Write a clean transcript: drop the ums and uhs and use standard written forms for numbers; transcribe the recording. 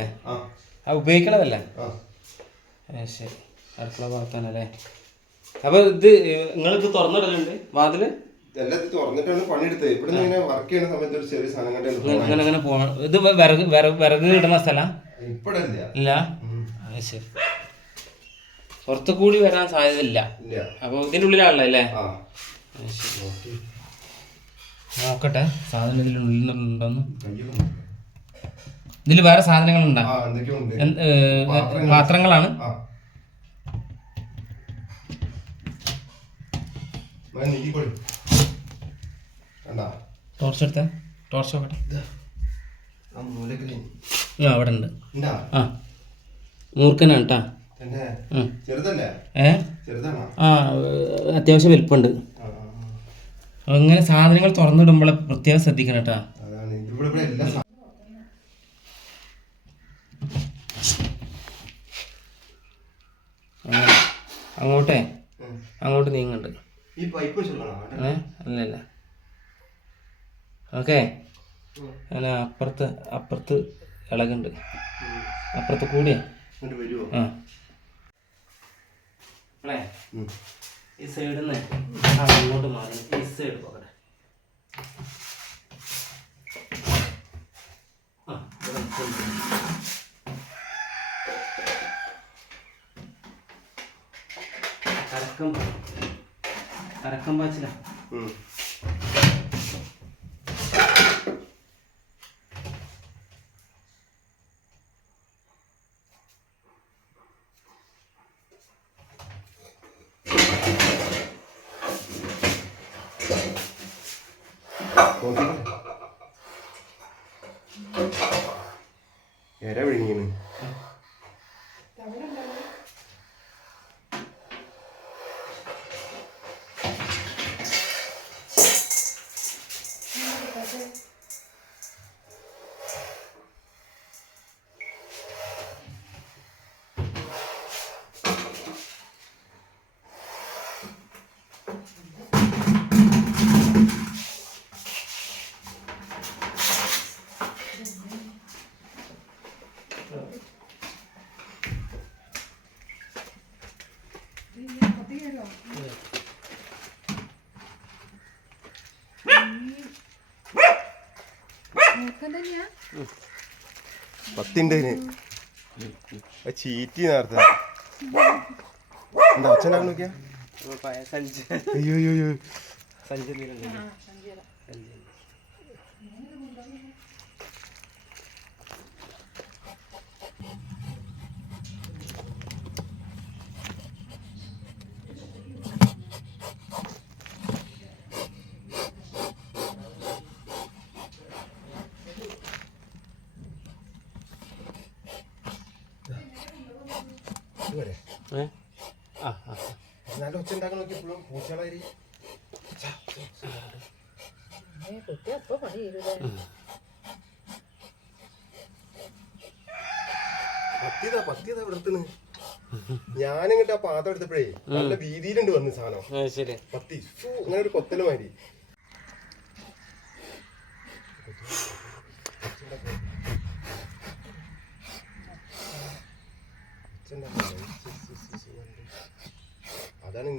അടുക്കളയല്ലേ? ഉപയോഗിക്കണതല്ലേ? ശരി, അടുക്കള ഭാഗത്താണല്ലേ. അപ്പൊ ഇത് നിങ്ങളിത് തുറന്നിടലുണ്ട് വാതില്? തുറന്നിട്ടാണ് പണിയെടുത്തത്. ഇവിടെ ഇങ്ങനെ വർക്ക് ചെയ്യുന്ന സമയത്ത് ഒരു ചെറിയ സാധനം അങ്ങനെ പോകണം. ഇത് വിറക് ഇടുന്ന സ്ഥലം ഇല്ല. ശരി, പുറത്തു കൂടി വരാൻ സാധ്യത ഇല്ല. അപ്പൊ ഇതിൻ്റെ ഉള്ളിലാണല്ലോ അല്ലേ? നോക്കട്ടെ സാധനം ഇതിനുള്ളിലുണ്ടോന്ന്. ഇതിൽ വേറെ സാധനങ്ങളുണ്ടോ? പാത്രങ്ങളാണ്. ടോർച്ച് എടുത്ത ടോർച്ച് നോക്കട്ടെ. അവിടെ ഉണ്ട്. ആ മൂർഖനാണ് കേട്ടാ. അത്യാവശ്യം വലിപ്പമുണ്ട്. അങ്ങനെ സാധനങ്ങൾ തുറന്നിടുമ്പോൾ പ്രത്യേകം ശ്രദ്ധിക്കണം കേട്ടാ. അങ്ങോട്ട് നീങ്ങുന്നുണ്ട്. അല്ലല്ല, ഓക്കെ. അങ്ങനെ അപ്പുറത്ത് ഇളകുണ്ട്, അപ്പുറത്ത് കൂടിയാ. ഈ സൈഡിൽ നിന്ന് അങ്ങോട്ട് മാറി ഈ സൈഡ് പോകട്ടെ. കരക്കം പാച്ചില. എര വിഴുങ്ങിയാണ്. പത്തിൻ്റെ ചീറ്റി നേരത്തെ എന്താ അച്ഛനാ നോക്കിയാ. അയ്യോ അയ്യോ നല്ല ഒച്ച ഉണ്ടാക്കാൻ നോക്കിയപ്പോഴും പൂച്ചകളായി. പത്തിയതാ ഇവിടത്തുന്ന്. ഞാനിങ്ങോട്ട് ആ പാത്രം എടുത്തപ്പോഴേ നല്ല വീതിയിലുണ്ട് വന്ന് സാധനം. പത്തി അങ്ങനെ ഒരു കൊത്തല് മാതിരി. അതാണ്